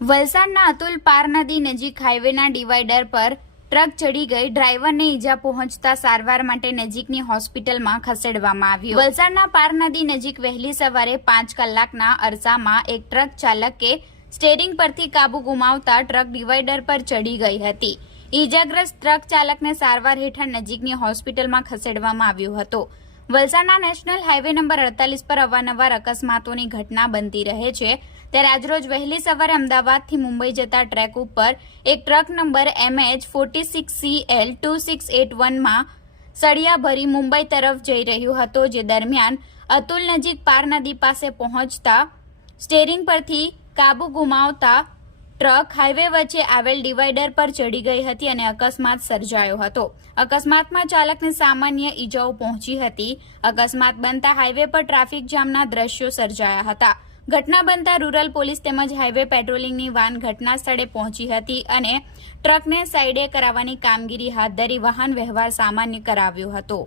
વલસાડના અતુલ પાર નદી નજીક હાઈવેના ડિવાઈડર પર ટ્રક ચડી ગઈ. ડ્રાઈવરને ઈજા પહોંચતા સારવાર માટે નજીકની હોસ્પિટલમાં ખસેડવામાં આવ્યો. વલસાડના પાર નદી નજીક વહેલી સવારે પાંચ કલાકના અરસામાં એક ટ્રક ચાલકે સ્ટેરિંગ પરથી કાબુ ગુમાવતા ટ્રક ડિવાઈડર પર ચડી ગઈ હતી. ઈજાગ્રસ્ત ટ્રક ચાલકને સારવાર હેઠળ નજીકની હોસ્પિટલમાં ખસેડવામાં આવ્યો હતો. વલસાડના નેશનલ હાઈવે નંબર અડતાલીસ પર અવારનવાર અકસ્માતોની ઘટના બનતી રહે છે. ત્યારે આજરોજ વહેલી સવારે અમદાવાદથી મુંબઈ જતા ટ્રેક ઉપર એક truck number MH forty six C L two six eight વનમાં સળિયા ભરી મુંબઈ તરફ જઈ રહ્યો હતો, જે દરમિયાન અતુલ નજીક પાર નદી પાસે પહોંચતા સ્ટેરિંગ પરથી કાબુ ગુમાવતા ટ્રક હાઈવે વચ્ચે આવેલ ડિવાઈડર પર ચડી ગઈ હતી અને અકસ્માત સર્જાયો હતો. અકસ્માતમાં ચાલકને સામાન્ય ઈજાઓ પહોંચી હતી. અકસ્માત બનતા હાઈવે પર ટ્રાફિક જામના દ્રશ્યો સર્જાયા હતા. ઘટના બનતા રૂરલ પોલીસ તેમજ હાઈવે પેટ્રોલિંગની વાન ઘટના સ્થળે પહોંચી હતી અને ટ્રકને સાઈડે કરાવવાની કામગીરી હાથ ધરી વાહન વ્યવહાર સામાન્ય કરાવ્યો હતો.